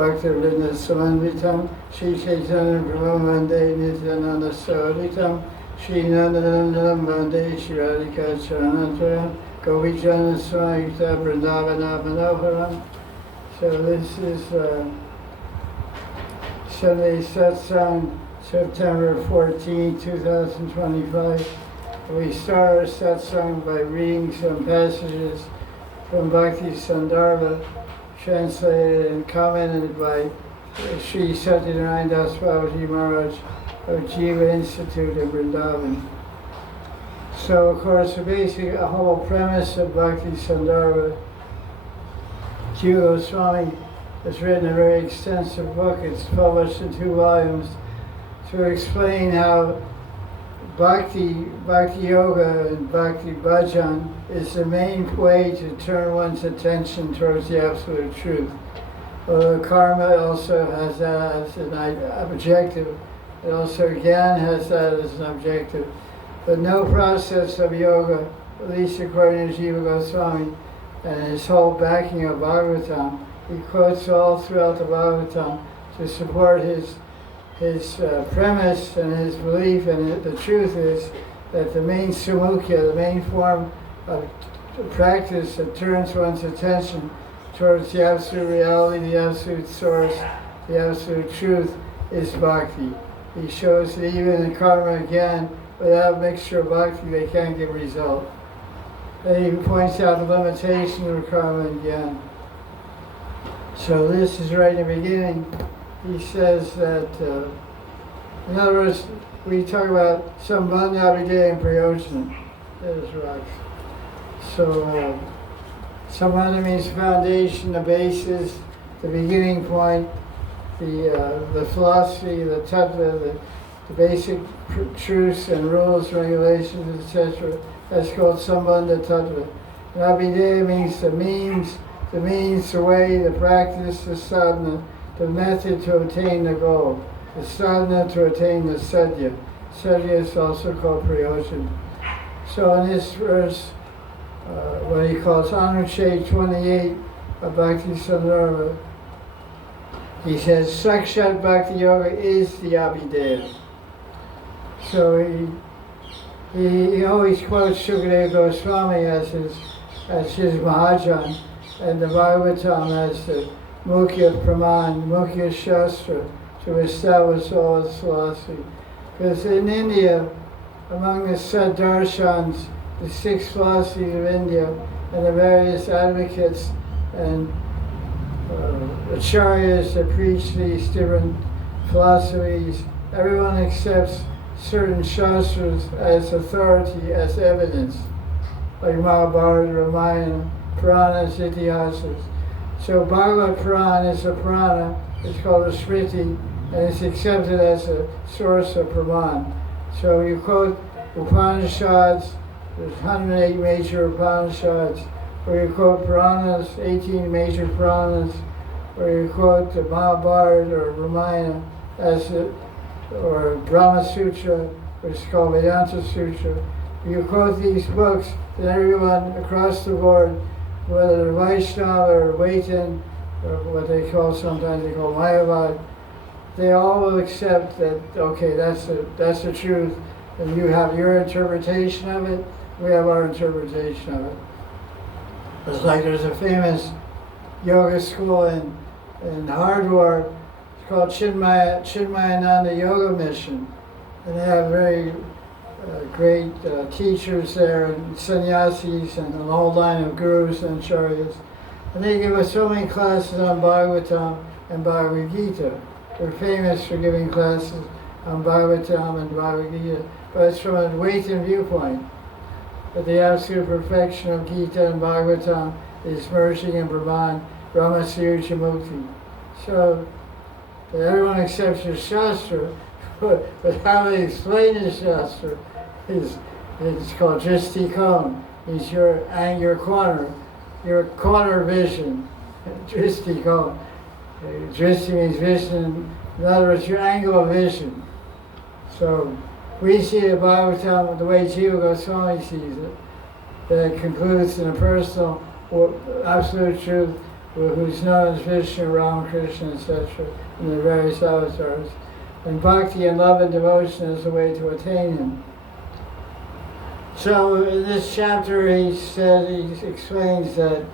Bhakti Sandarbha, Sri Caitanya Prabhu Vande Nityananda Sahoditam, Sri Nandanandam Vande Sri Radhika Charanatram, Govijana Swayuta Vrindavana Manoharam. So this is Sunday Satsang, September 14, 2025. We start our satsang by reading some passages from Bhakti Sandarbha, translated and commented by Sri Satyanarayana Das Babaji Maharaj of Jiva Institute in Vrindavan. So, of course, the whole premise of Bhakti Sandarbha, Jiva Goswami has written a very extensive book. It's published in 2 volumes to explain how Bhakti Yoga and Bhakti Bhajan is the main way to turn one's attention towards the absolute truth. Although karma also has that as an objective, and also gyan has that as an objective. But no process of yoga, at least according to Jiva Goswami and his whole backing of Bhagavatam, he quotes all throughout the Bhagavatam to support his premise and his belief, and the truth is that the main samukya, the main form of practice that turns one's attention towards the absolute reality, the absolute source, the absolute truth, is bhakti. He shows that even in karma again, without a mixture of bhakti, they can't get result. And he points out the limitation of karma again. So this is right in the beginning. He says that, in other words, we talk about sambandha abhidaya and prayojana. That is right. So, sambandha means foundation, the basis, the beginning point, the philosophy, the tattva, the basic truths and rules, regulations, etc. That's called sambandha tattva. And abhidaya means the means, the way, the practice, the sadhana, the method to attain the goal, the sadhana to attain the sadhya. Sadhya is also called prayojana. So in this verse, what he calls Anuched 28 of Bhakti Sandarbha, he says Sakshat Bhakti Yoga is the Abhidaya. So he always quotes Sukadeva Goswami as his Mahajan, and the Bhagavatam as the Mukhya Praman, Mukhya Shastra, to establish all its philosophy. Because in India, among the Saddarshans, the 6 philosophies of India, and the various advocates and acharyas that preach these different philosophies, everyone accepts certain shastras as authority, as evidence, like Mahabharata, Ramayana, Puranas, Itihasas. So Bhagavad Purana is a Purana, it's called a Smriti, and it's accepted as a source of Praman. So you quote Upanishads, there's 108 major Upanishads, or you quote Puranas, 18 major Puranas, or you quote the Mahabharata or Ramayana or Brahma Sutra, which is called Vedanta Sutra. You quote these books, then everyone across the board, whether they're Vaishnava or Vaitan, or what they call sometimes they call Mayavad, they all will accept that, okay, that's the truth, and you have your interpretation of it, we have our interpretation of it. It's like there's a famous yoga school in Hardwar, it's called Chinmayananda Yoga Mission, and they have very great teachers there, and sannyasis, and a whole line of gurus and acharyas. And they give us so many classes on Bhagavatam and Bhagavad Gita. They're famous for giving classes on Bhagavatam and Bhagavad Gita, but it's from a Advaitin viewpoint. That the absolute perfection of Gita and Bhagavatam is merging in Brahman, Brahmasya Mukti. So that everyone accepts your Shastra, but how they explain the Shastra is it's called Dristikon. It's your corner vision. Dristikon. Dristi means vision. In other words, your angle of vision. So we see the Bhagavatam the way Jiva Goswami sees it, that it concludes in a personal absolute truth who's known as Vishnu, Ramakrishna, etc., in the various avatars. And bhakti and love and devotion is the way to attain him. So in this chapter he explains that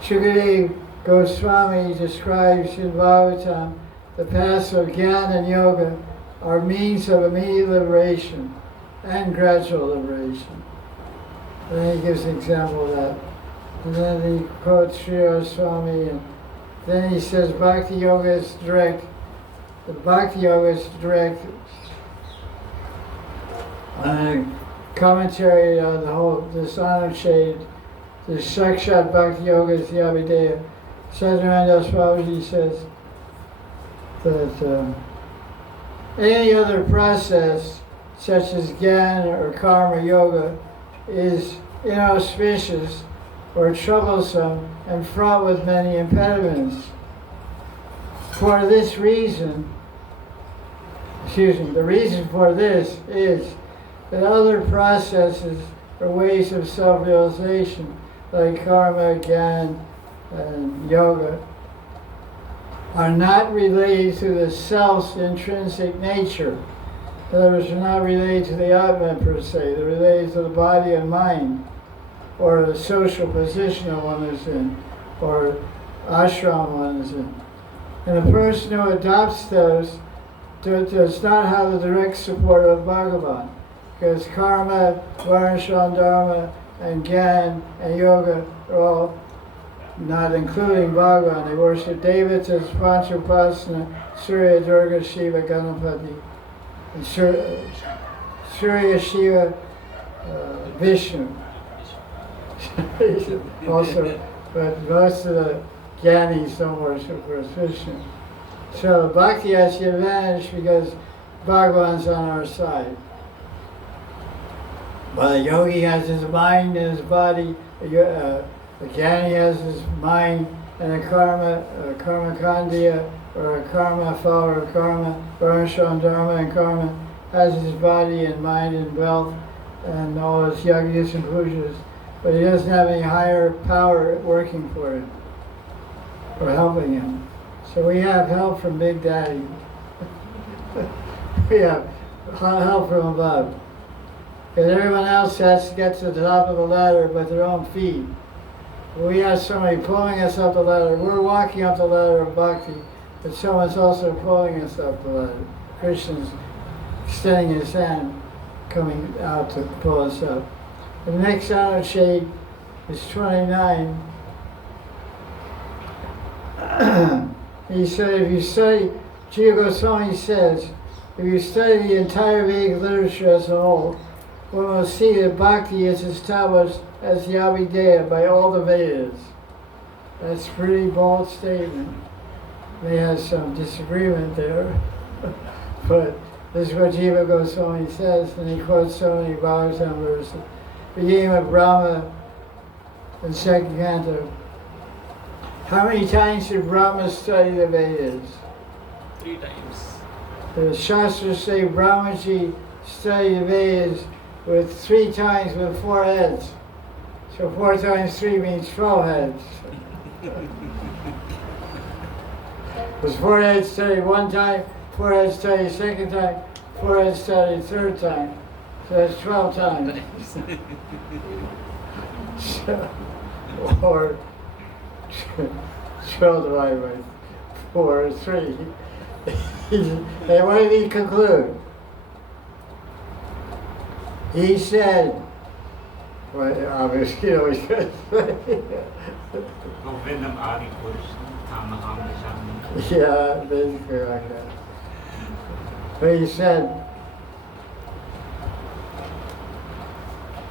Jiva Goswami describes in Bhagavatam the paths of gyan and yoga are means of immediate liberation and gradual liberation. And then he gives an example of that. And then he quotes Sri Goswami, and then he says Bhakti Yoga is direct. The Bhakti Yoga is direct commentary on the whole, this honor shade, the Sakshat Bhakti Yoga is the Abhideya. Sadhana Babaji says that any other process, such as gyan or karma yoga, is inauspicious or troublesome and fraught with many impediments. For this reason, the reason for this is that other processes or ways of self-realization, like karma, gyan, and yoga, are not related to the self's intrinsic nature. In other words, they're not related to the Atma per se, they're related to the body and mind, or the social position that one is in, or ashram one is in. And the person who adopts those does not have the direct support of Bhagavan, because karma, varna, dharma, and gyan and yoga are all not including Bhagavan. They worship Devatas, Panchapasana, Surya, Durga, Shiva, Ganapati, and Surya, Shiva, Vishnu. Also, but most of the Gyanis don't worship, of course, Vishnu. So Bhakti has the advantage because Bhagavan's on our side. But the yogi has his mind and his body, the Jnani has his mind, and a karma kandya, or a karma follower of karma, varna, dharma, and karma, has his body and mind and wealth and all his yajnas and pujas, but he doesn't have any higher power working for him or helping him. So we have help from Big Daddy. We have help from above. Because everyone else has to get to the top of the ladder with their own feet. We have somebody pulling us up the ladder. We're walking up the ladder of bhakti, but someone's also pulling us up the ladder. Krishna's extending his hand, coming out to pull us up. The next honor shade is 29. He said, if you study, Jiva Goswami says, if you study the entire Vedic literature as a whole, one will see that bhakti is established as the Abhideya by all the Vedas. That's a pretty bold statement. They have some disagreement there. But this is what Jiva Goswami says, and he quotes so many Bhagavatam verses. Beginning with Brahma and second canto. How many times did Brahma study the Vedas? 3 times. The Shastras say Brahmaji studied the Vedas with 3 times with 4 heads. So 4 times 3 means 12 heads. Was 4 heads studied 1 time, 4 heads studied 2nd time, 4 heads studied 3rd time. So that's 12 times. Or 12 divided by 4 is 3. And what did he conclude? He said, well, obviously, he said, yeah, basically like that. But he said,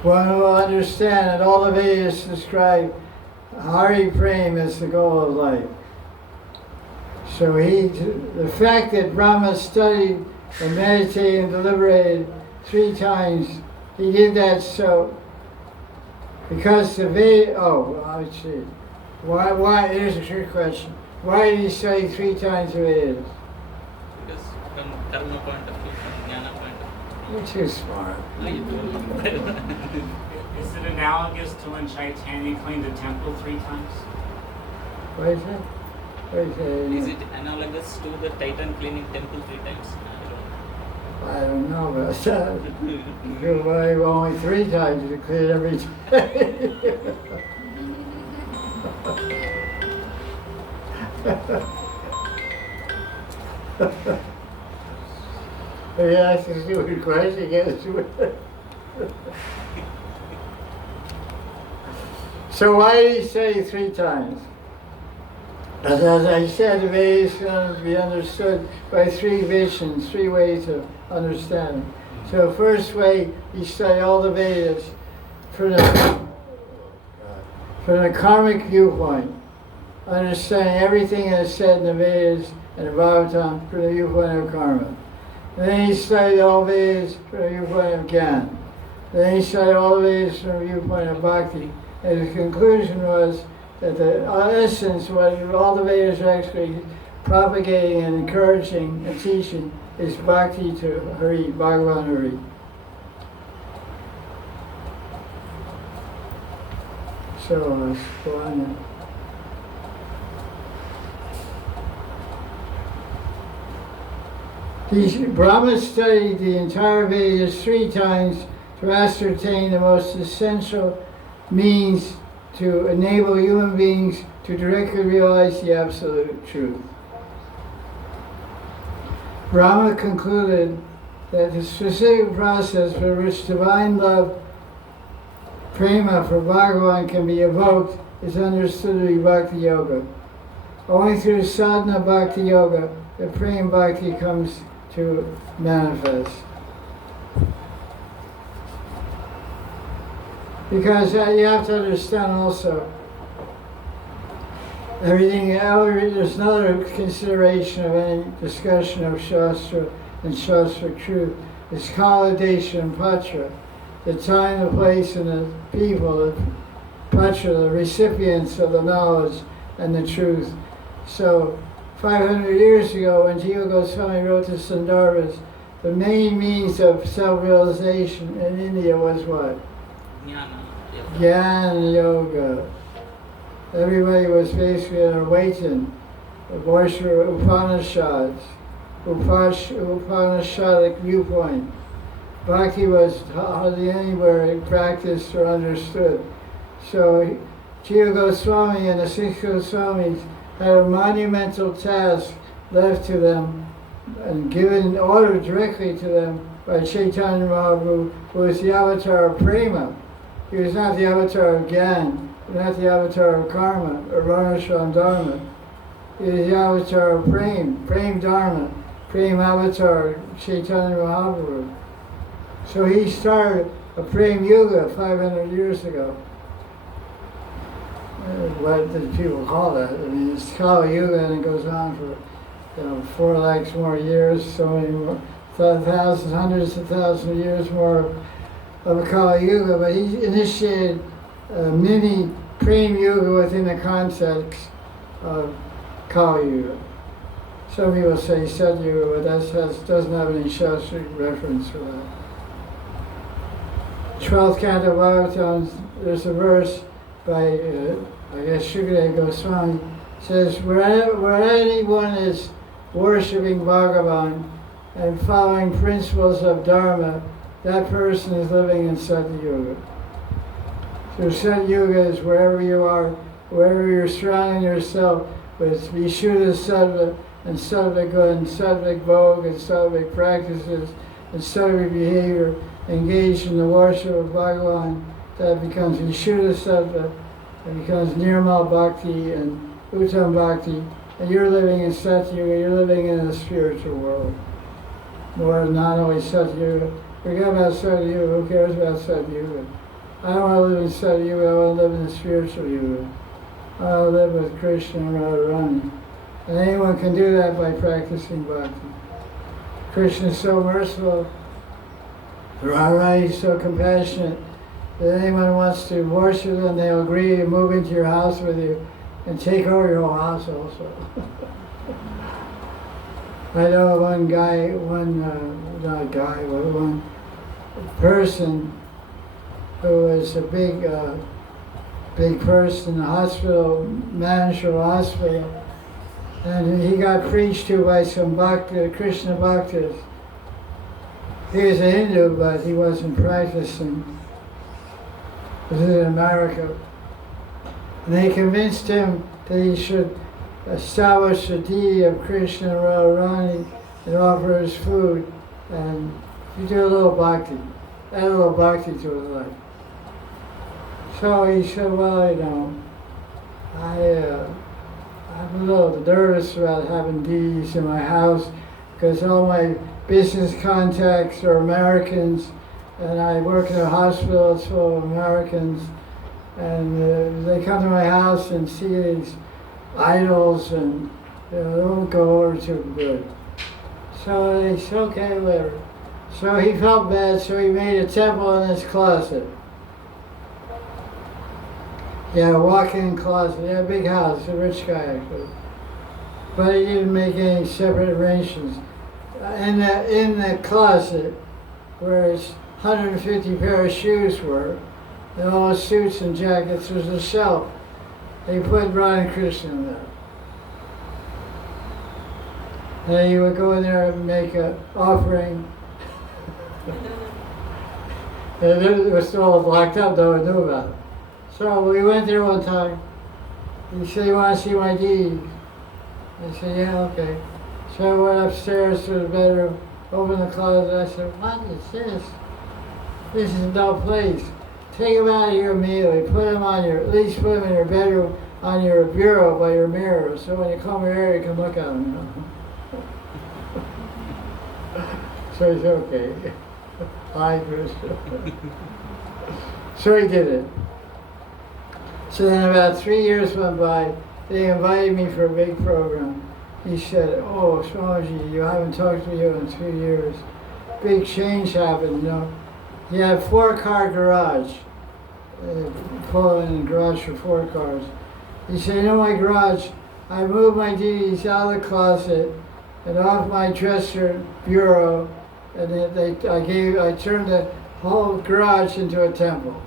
one will understand that all the Vedas describe Hari Prem as the goal of life. So the fact that Brahma studied and meditated and deliberated 3 times, he did that so because the Veda, let's see. Why, here's a trick question. Why did he study 3 times the Vedas? Because from karma point of view, from jnana point of You're too smart. view. Is it analogous to when Caitanya cleaned the temple 3 times? What is it? What is it? Is it analogous to the Titan cleaning temple 3 times? I don't know about that. Well, only 3 times to clean every day. Yeah, that's a stupid question. Yes. So why did he say 3 times? As I said, the Vedas can be understood by 3 visions, 3 ways of understanding. So first way, you study all the Vedas from the karmic viewpoint, understanding everything that's said in the Vedas and the Bhagavatam from the viewpoint of karma. And then you study all Vedas from the viewpoint of gyan. Then you study all the Vedas from the viewpoint of bhakti. And the conclusion was that the essence, what all the Vedas are actually propagating and encouraging and teaching, is bhakti to Hari, Bhagavan Hari. So let's go on now. Brahma studied the entire Vedas 3 times to ascertain the most essential means to enable human beings to directly realize the absolute truth. Brahma concluded that the specific process for which divine love, prema for Bhagavan, can be evoked is understood to be Bhakti Yoga. Only through sadhana Bhakti Yoga that prema Bhakti comes to manifest. Because you have to understand also, there's another consideration of any discussion of Shastra and Shastra truth. It's Kalodesha and Patra, the time, the place, and the people, the Patra, the recipients of the knowledge and the truth. So 500 years ago, when Jiva Goswami wrote the Sandarbhas, the main means of self-realization in India was what? Gyan Yoga. Everybody was basically in a waiting, worship Upanishads, Upanishadic viewpoint. Bhakti was hardly anywhere practiced or understood. So Jiva Goswami and the 6 Goswamis had a monumental task left to them and given order directly to them by Caitanya Mahaprabhu, who was the avatar of prema. He was not the avatar of gyan, not the avatar of karma or varnashram dharma. He was the avatar of prem dharma, prem avatar Chaitanya Mahaprabhu. So he started a prem yuga 500 years ago. What did people call that? I mean, it's Kali Yuga, and it goes on for 4 lakhs more years, so many more, thousands, hundreds of thousands of years more of a Kali Yuga. But he initiated a mini Prem Yuga within the context of Kali Yuga. Some people say Sat Yuga, but that doesn't have any Shastra reference for that. 12th canto Bhagavatam, there's a verse by I guess Jiva Goswami, says, where anyone is worshipping Bhagavan and following principles of Dharma, that person is living in Satyuga. So Satyuga is wherever you are, wherever you're surrounding yourself with Vishuddha Sattva and Sattvic good and Sattvic vogue and Sattvic practices and Sattvic behavior engaged in the worship of Bhagavan, that becomes Vishuddha Sattva. It becomes Nirmal Bhakti and Uttam Bhakti, and you're living in Satyuga, you're living in the spiritual world. More than not only Satyuga. Forget about Satyuga, who cares about Satyuga? I don't want to live in Satyuga, I want to live in the spiritual Yuga. I want to live with Krishna and Radharani. And anyone can do that by practicing Bhakti. Krishna is so merciful, Radharani is so compassionate, that anyone wants to worship them, they'll agree to move into your house with you and take over your whole house also. I know one person who was a big big person, a hospital manager of a hospital, and he got preached to by some Krishna bhaktas. He was a Hindu, but he wasn't practicing. This is in America. And they convinced him that he should establish the deity of Krishna and Radharani and offer his food, and you do a little bhakti, add a little bhakti to his life. So he said, well, I'm a little nervous about having deities in my house because all my business contacts are Americans, and I work in a hospital, it's full of Americans, and they come to my house and see these idols, and they don't go over too good. So they said, okay, whatever. So he felt bad, so he made a temple in his closet. Yeah, a walk-in closet. He had a big house, a rich guy actually. But he didn't make any separate arrangements. In the closet, where his 150 pair of shoes were, and all his suits and jackets, was a shelf. They put Radha Krishna in there. And he would go in there and make an offering. And it was still locked up, no one knew about it. So we went there one time. He said, you want to see my deeds? I said, yeah, okay. So I went upstairs to the bedroom, opened the closet. I said, what is this? This is no place. Take them out of here immediately. Put them on at least put them in your bedroom, on your bureau by your mirror. So when you come here, you can look at them. So he said, okay. Hi, Krishna. So he did it. So then about 3 years went by. They invited me for a big program. He said, oh, Swamiji, you haven't talked to you in 2 years. Big change happened, He had a 4-car garage. Pull in a garage for 4 cars. He said, my garage, I moved my deities out of the closet and off my dresser bureau, and I turned the whole garage into a temple.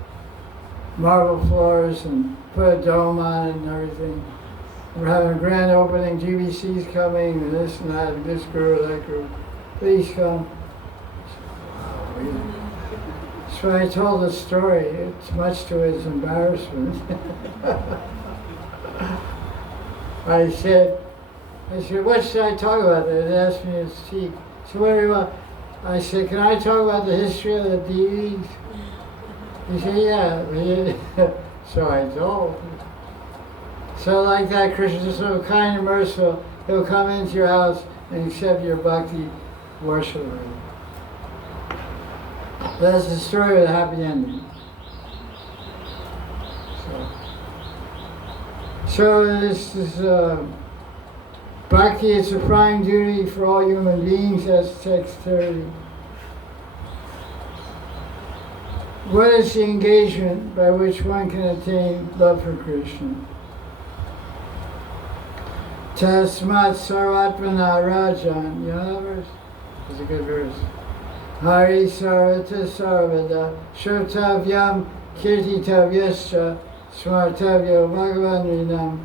Marble floors and put a dome on it and everything. We're having a grand opening, GBC's coming, and this and that, and this group, that group. Please come. Wow, really? So I told the story. It's much to his embarrassment. I said, what should I talk about? They asked me to speak. So what do you want? I said, can I talk about the history of the deities? He said, yeah. So I told. So like that, Krishna is so kind and merciful, he'll come into your house and accept your bhakti worship. That's the story with a happy ending. So this is bhakti is a prime duty for all human beings. That's text 30. What is the engagement by which one can attain love for Krishna? Tasmat sarvatmana rajan. You know that verse? It's a good verse. Hari sarvata sarvada shrotavyam kirtitavyascha smartavya bhagavan rinam.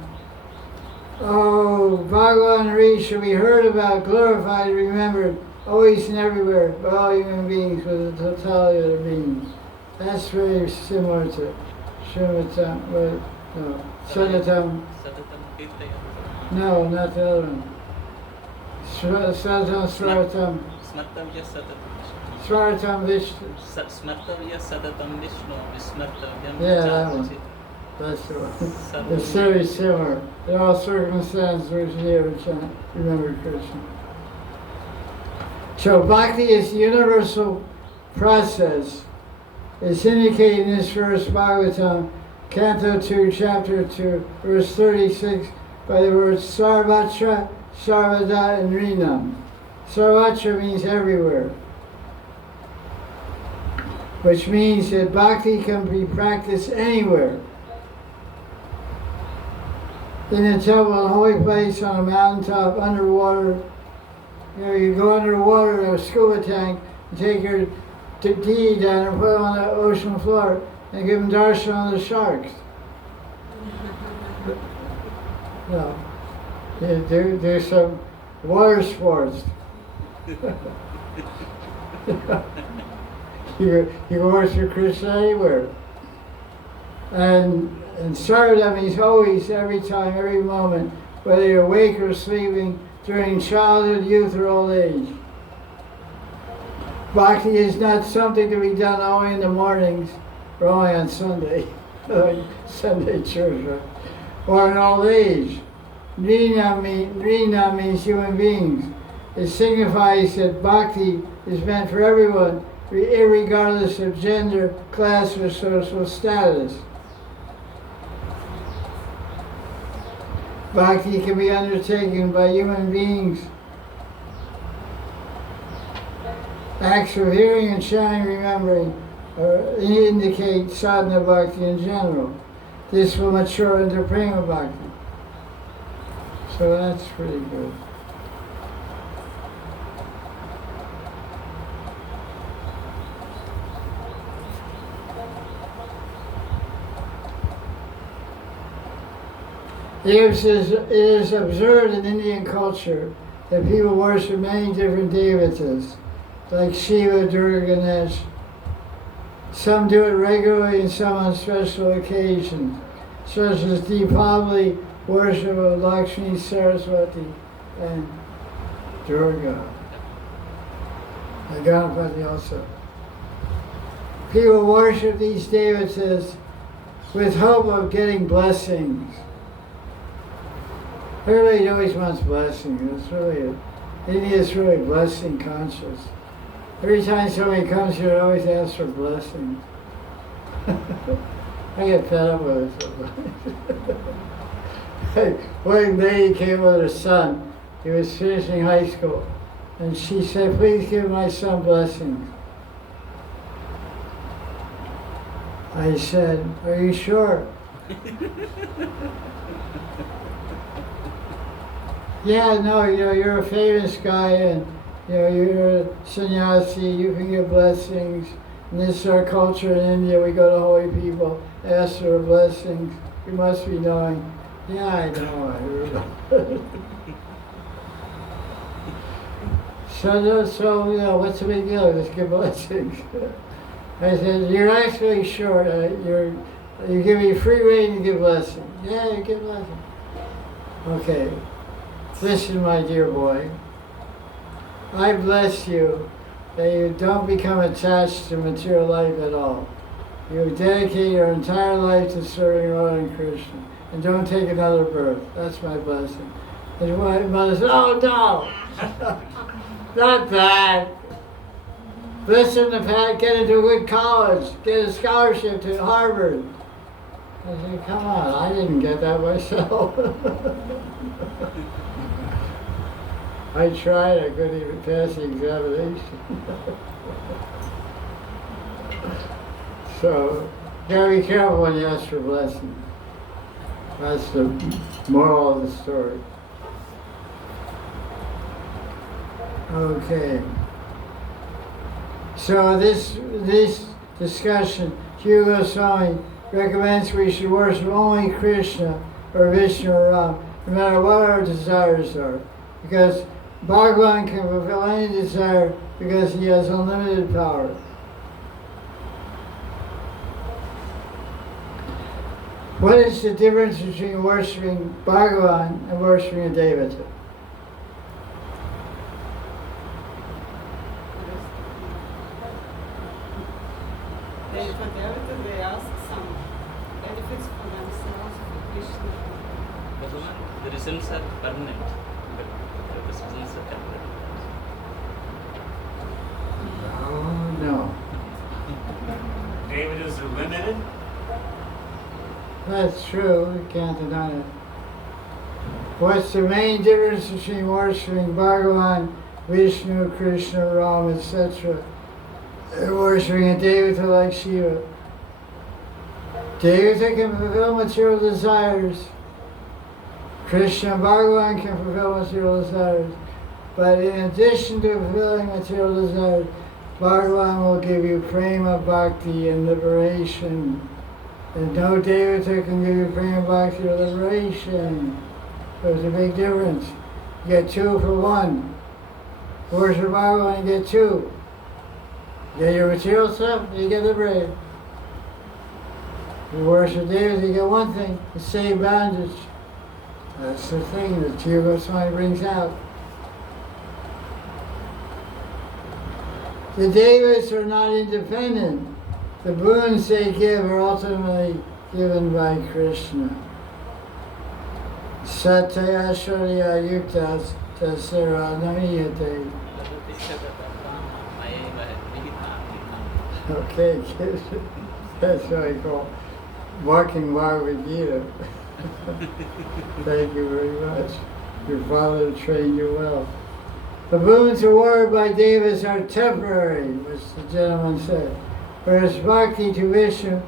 Oh, Bhagavan Ri should be heard about, glorified, remembered, always and everywhere, by all human beings with the totality of their beings. That's very similar to Shrimatam, no, Sadatam. No, not the other one. Sadatam, Swaratam. Smartavya Sadatam. Swaratam Vishnu. Smartavya Sadatam Vishnu. Vismartavyam. Yeah, that one. That's the one. It's very similar. In all circumstances, which here we can't remember Krishna. So bhakti is the universal process. It's indicated in this verse, Bhagavatam, Canto 2, Chapter 2, verse 36, by the words Sarvatra, Sarvada, and Rinam. Sarvatra means everywhere, which means that bhakti can be practiced anywhere. In a temple, a holy place, on a mountaintop, underwater. You go underwater in a scuba tank and take your deity down and put it on the ocean floor and give them darshan on the sharks. No. You do some water sports. you can worship Krishna anywhere. And sarvada means always, every time, every moment, whether you're awake or sleeping, during childhood, youth, or old age. Bhakti is not something to be done only in the mornings or only on Sunday, like Sunday church, right? Or in old age. Rina means human beings. It signifies that bhakti is meant for everyone, irregardless of gender, class, or social status. Bhakti can be undertaken by human beings. Acts of hearing and chanting, remembering, indicate sadhana bhakti in general. This will mature into prema bhakti. So that's pretty good. It is observed in Indian culture that people worship many different devatas, like Shiva, Durga, Ganesh. Some do it regularly and some on special occasions, such as Deepavali, worship of Lakshmi, Saraswati, and Durga. And Ganapati also. People worship these devatas with hope of getting blessings. Everybody always wants blessings. India's really blessing conscious. Every time somebody comes here, it always asks for blessings. I get fed up with it sometimes. One lady came with her son. He was finishing high school. And she said, please give my son blessings. I said, are you sure? Yeah, no, you're a famous guy and you're a sannyasi, you can give blessings. And this is our culture in India, we go to holy people, ask for blessings. You must be knowing. Yeah, I know. So what's the big deal? Just give blessings. I said, you're actually sure. You give me free rein to give blessings. Yeah, you give blessings. Okay. Listen, my dear boy. I bless you that you don't become attached to material life at all. You dedicate your entire life to serving Radha and Krishna. And don't take another birth. That's my blessing. And my mother said, oh no, not that. Listen to Pat, get into a good college, get a scholarship to Harvard. I said, come on, I didn't get that myself. I tried, I couldn't even pass the examination. So, you gotta be careful when you ask for blessings. That's the moral of the story. Okay. So this discussion, Jiva Goswami recommends we should worship only Krishna or Vishnu or Ram, no matter what our desires are. Because Bhagavan can fulfill any desire because he has unlimited power. What is the difference between worshipping Bhagavan and worshipping a devata? They ask some benefits for themselves, for Krishna. Bhagavan, the results are permanent. The results are temporary. Oh, no. Devatas are limited. That's true, we can't deny it. What's the main difference between worshipping Bhagavan, Vishnu, Krishna, Ram, etc., and worshipping a devata like Shiva? Devata can fulfill material desires. Krishna and Bhagavan can fulfill material desires. But in addition to fulfilling material desires, Bhagavan will give you prema, bhakti, and liberation. And no devata can give you prema, bhakti, or liberation. There's a big difference. You get 2 for 1. Worship Bhagavan, you get 2. You get your material stuff, you get liberated. You worship Deus, you get one thing, the same bondage. That's the thing that Jiva Goswami brings out. The Devas are not independent. The boons they give are ultimately given by Krishna. Satya Shurya Yuktas Tasara Namiyate. Okay, that's what I call walking Bhagavad Gita. Thank you very much. Your father trained you well. The boons awarded by Devas are temporary, which the gentleman said, whereas Bhakti to Vishnu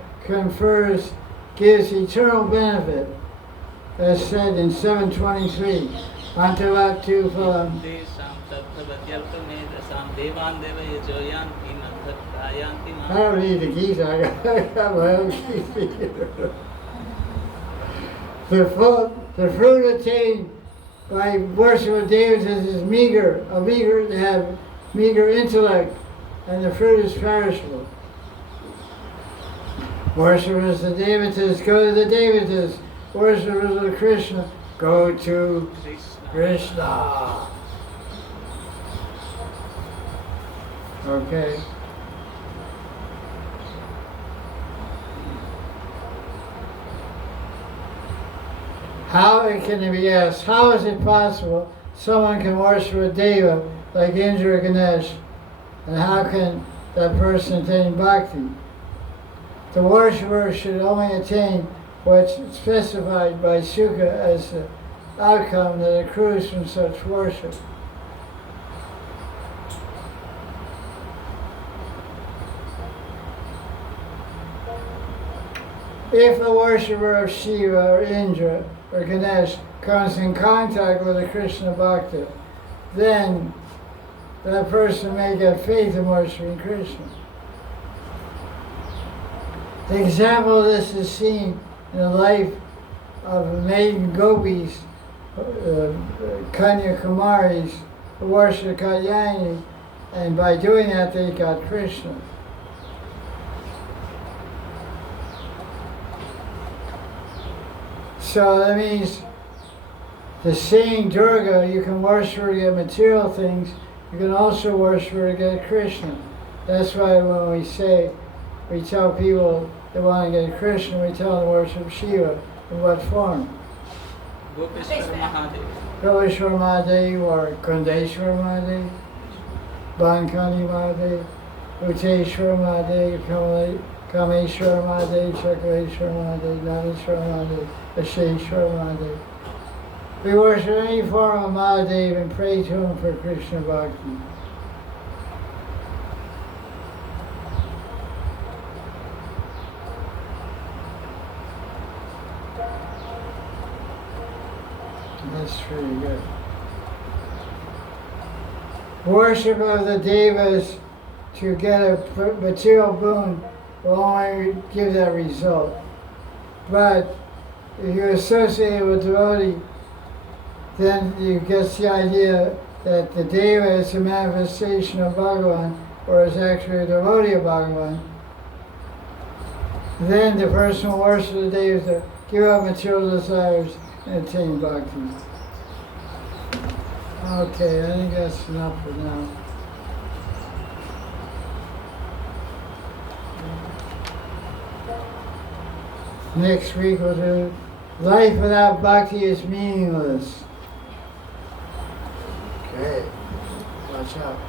gives eternal benefit, as said in 723, Antavatu Phalam. I don't need the Gita, I got my own Gita. The fruit attained by worship of Devas is meager. They have meager intellect, and the fruit is perishable. Worshippers of the Devatas go to the Devatas. Worshippers of Krishna go to Krishna. Okay. How it can be asked, how is it possible someone can worship a Deva like Indra Ganesh, and how can that person attain bhakti? The worshipper should only attain what's specified by Sukha as the outcome that accrues from such worship. If a worshipper of Shiva or Indra or Ganesh comes in contact with a Krishna Bhakta, then that person may get faith in worshiping Krishna. The example of this is seen in the life of maiden gopis, Kanya Kumaris, who worshiped Caitanya, and by doing that they got Krishna. So that means the same Durga, you can worship her to get material things, you can also worship her to get Krishna. That's why when we tell people they want to get Krishna, we tell them to worship Shiva. In what form? Gopeshwar Mahadev. Gopeshwar Mahadev or Kundeshwar Mahadev, Bankani Mahadev, Uteshwar Mahadev, Kameshwar Mahadev, Chakreshwar Mahadev, Naveshwar Mahadev, Asheshwar Mahadev. We worship any form of Mahadev and pray to him for Krishna Bhakti. That's pretty good. Worship of the Devas to get a material boon will only give that result. But if you associate it with devotee, then you get the idea that the Deva is a manifestation of Bhagavan, or is actually a devotee of Bhagavan. Then the person will worship the Devas to give up material desires and attain bhakti. Okay, I think that's enough for now. Next week we'll do Life Without Bhakti is Meaningless. Okay, watch out.